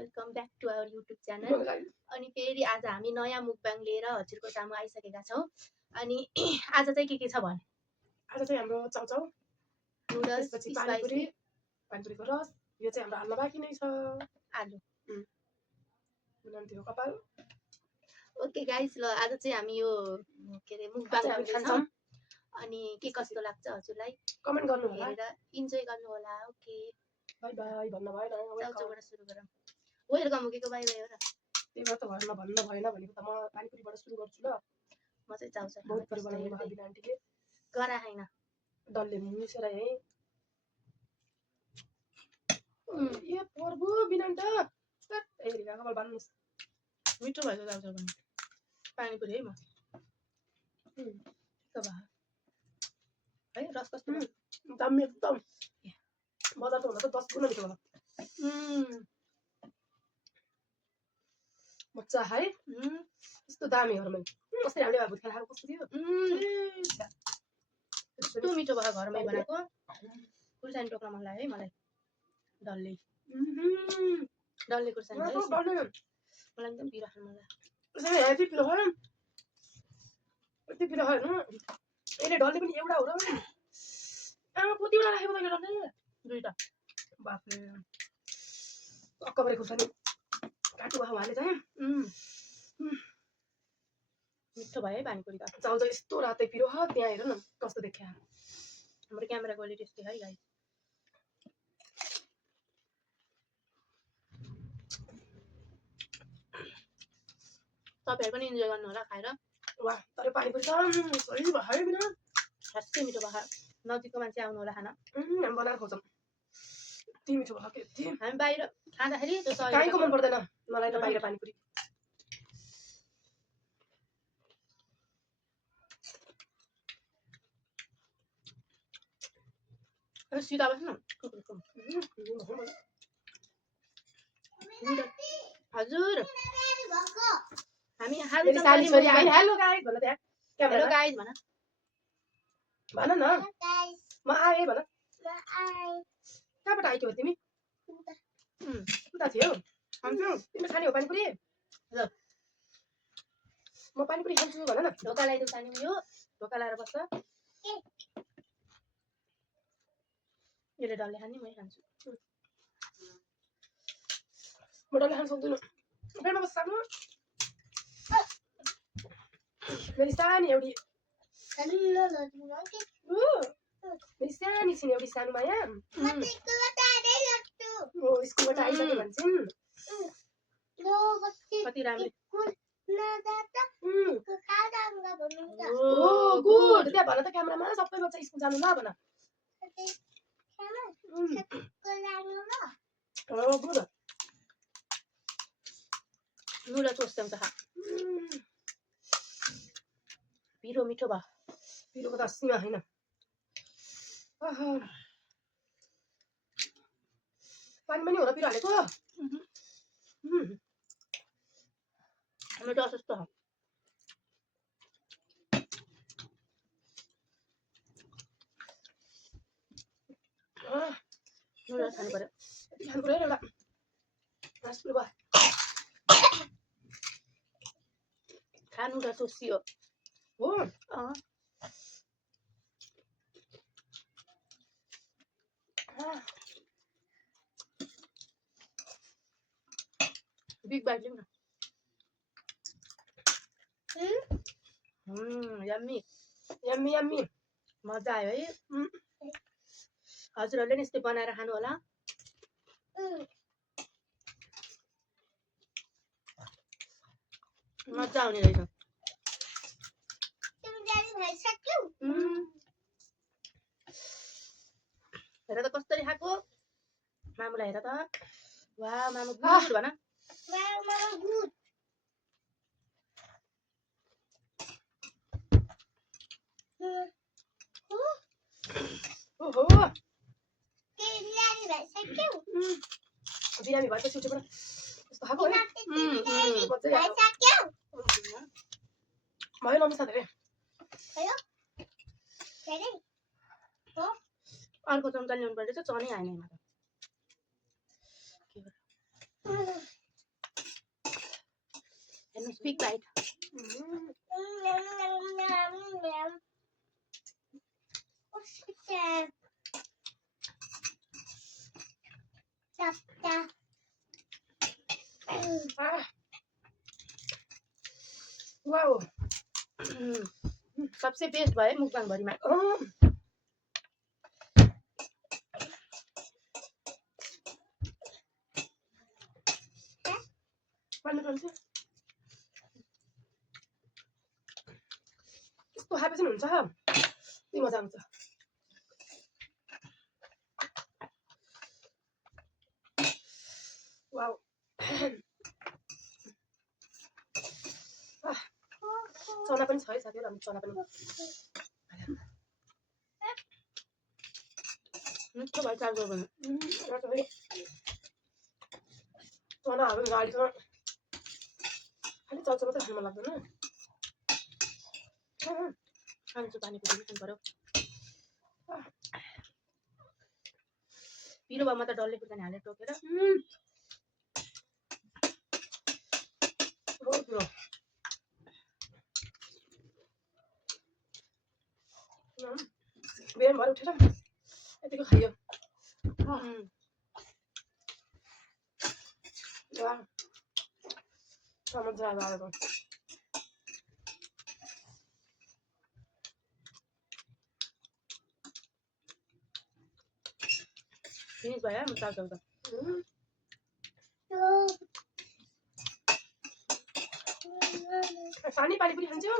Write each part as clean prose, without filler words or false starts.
Welcome back to our YouTube channel. अनि फेरि आज हामी नयाँ मुकबाङ लिएर हजुरको सामु आइसकेका छौँ। अनि आज चाहिँ के छ भन। आज चाहिँ हाम्रो चाउचाउ नुडल्स त्यसपछि पानीपुरीको रस। यो चाहिँ हाम्रो हाल्न बाँकी नै छ। आलु बुनन्थ्यो कपाल। ओके गाइस, ल आज चाहिँ हामी यो के रे मुकबाङ खान्छौँ। अनि के कस्तो लाग्छ हजुरलाई कमेन्ट गर्नु होला, हेरेर इन्जोय गर्नु होला। ओके बाइ बाइ भन्न भएन। चाउचाउबाट सुरु गरौँ। वेलकम के बाइ बाइ हो र। त्यही भएर त घरमा भन्न भएन भनेको त म पानीपुरीबाट सुरु गर्छु ल। म चाहिँ चाउचाउ बहुत परि बनाउनु भयो बिना आन्टीले। गरा हैन डल्ले मुसेर है। ए प्रभु बिनान्त ए कपाल बान्नुस्। मिठो भयो चाउचाउ पनि। पानीपुरी है म के भयो है रस कस्तो दामी एकदम। बजारको भन्दा त 10 गुणा मिठो भयो। मजा है। यस्तो दामी घरमै कसरी हामीले भुट खाएको कस्तो थियो। यस्तो मिठो भयो घरमै बनाएको। खुर्सानी टोक्न मन लाग्यो है मलाई। डल्ले खुर्सानी है। मलाई एकदम पिरो खान मन लाग्यो। यसरी हेभी पिरो हो। यति पिरो होइन। यसले डल्ले पनि एउटा हो र। कतिवटा राखेको मैले डल्ले? 2टा। बाफरे। अक्कबरे खुर्सानी काटु भयो उहाँले चाहिँ। मिठो भयो है पानीपुरी त। चाउचाउ यस्तो रातै पिरो ह। त्यहाँ हेर न कस्तो देखिया। हाम्रो क्यामेरा क्वालिटी यस्तै है गाइस। तपाईहरु पनि इन्जोय गर्नु होला खाएर। वाह तर पानीपुरी त सही भयो बिना। खासै मिठो भयो। नजिकको मान्छे आउनु होला खान। हामी बनाएर खाउँछौँ। यति मिठो भयो के यति। हामी बाहिर खाँदाखेरि त्यो सही काहीँको मन पर्दैन मलाई त बाहिर पानीपुरी। अरे सीधा बस न। हजुर हामी हेलो गाइस भन त हेलो गाइस भन। भन न म आए भन। कहाँबाट आइक्यौ तिमी? उता थियौ। खान्छु तिमी खाने हो पानीपुरी? ल म पानीपुरी खान्छु भन न। ढोका लगाइदेऊ सानी यो ढोका लगाएर बस्छ। यसले डल्ले खाने मै खान्छु। म डल्ले खान सक्दिनँ। बेडमा बस्छ सानो। मेरी सानी एउटी मेरी सानी छिन् एउटी सानो माया। स्कुलबाट आइसक्यो भन्छन्। कति राम्रो। गुड त्यहाँ भन त क्यामेरामा सबै बच्चा स्कुल जानु ल भन। गुड नुडल्स कस्तो हुन्छ खा। पिरो मिठो भयो। पिरोको त सीमा छैन। पानी पनि हो र पिरो हालेको? मिठो जस्तो छ। नुडल्स खानु पर्यो। खानु पर्यो एउटा रासपुरो भयो। खानु त सोसियो हो। बिग बाइट लिऊ न। यम्मी यम्मी यम्मी मजा आयो है। हजुरहरूले नि यस्तै बनाएर खानु होला। मजा आउने रहेछ। हेर त कसरी खाएको मामुलाई हेर त। वाह मामु गुड भन। ओहो बिरामी भएपछि उठेबाट कस्तो खाएको है। भयो नमिसा धेरै। अर्को चम्चा ल्याउनु पर्ने रहेछ चनै आएन। Big bite. वाओ सबसे बेस्ट भयो मुकबाङ भरिमा यस्तो खाएपछि हुन्छ त्यही मजा आउँछ वाओ चना पनि छ है साथीहरु हाम्रो चना पनि मिठो भयो चार्जर पनि चनाहरू गाडीसँग खालि चल्छ मात्रै खानु मन लाग्दैन खान्छु पानी पिउनु पर्यो पिरो भएमा त डल्ले खुर्सानी हालेर टोकेर बिहान भएर उठेर यतिको खाइयो मजा आएको फिनिस भयो म चार्जर त पानी पनि खान्छु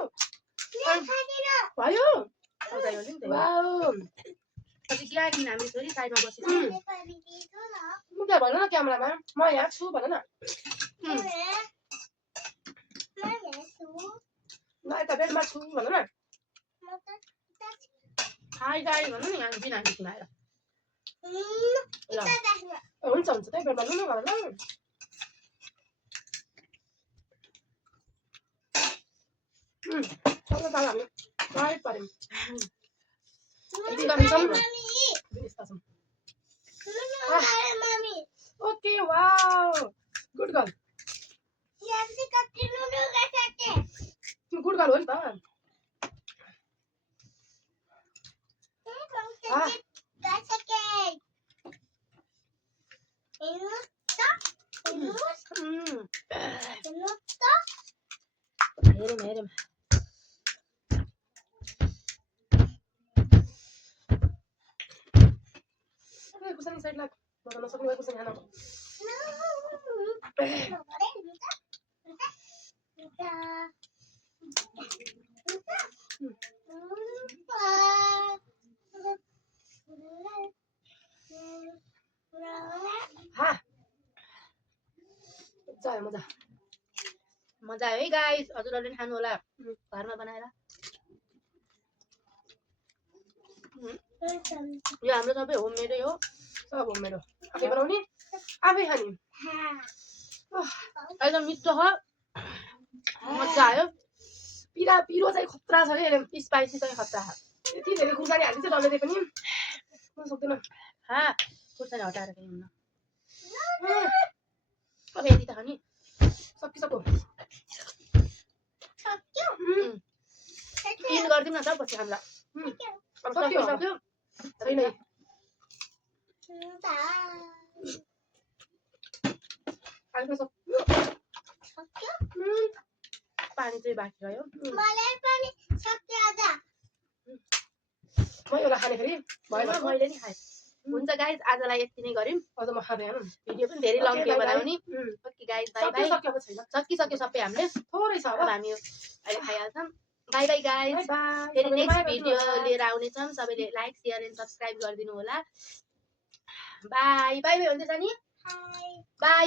भयो पछि ग्यारिन हामी छोरी साइडमा बसेछ मुखलाई भन न क्यामेरामा म यहाँ छु भन न म यता बेडमा छु भन न हाई गाई भन नि हामी बिना सुनाएर हुन्छ हुन्छ त्यही बेडमा लु न भन ल हामी राइट पार्यौँ okay wow good girl good girl हो नि त हेरौँ खुर्सानी साइड लाग म नसक्ने भयो खुर्सानी खान मजा मजा आयो है गाइस हजुरहरूले पनि खानु होला घरमा बनाएर यो हाम्रो सबै होममेडै हो सब होममेड हो आफै बनाउने आफै खाने एकदम मिठो छ मजा आयो पिरो चाहिँ खतरा छ अरे स्पाइसी चाहिँ खतरा छ यति धेरै खुर्सानी हालिन्छ डल्ले पनि सक्दैन खुर्सानी हटाएर खाइ हुन्न अब यति त खाने सकिसक्यो इन गरिदिउँ न त पछि खाउँला अब सक्यो छैन पानी चाहिँ बाँकी रह्यो म एउटा खाने फेरि मैले नि खाएँ हुन्छ गाइज आजलाई यति नै गऱ्यौँ अझ म खाँदैन भिडियो पनि धेरै लम्ब्यो बनाउने ओके गाइज बाई बाई सकिसक्यो सबै हामीले थोरै छ अब हामी अहिले खाइहाल्छौँ बाई बाई गाइज फेरि नेक्स्ट भिडियो लिएर आउनेछौँ सबैले लाइक सेयर एन्ड सब्सक्राइब गरिदिनु होला बाई बाई बाई हुन्छ नि बाई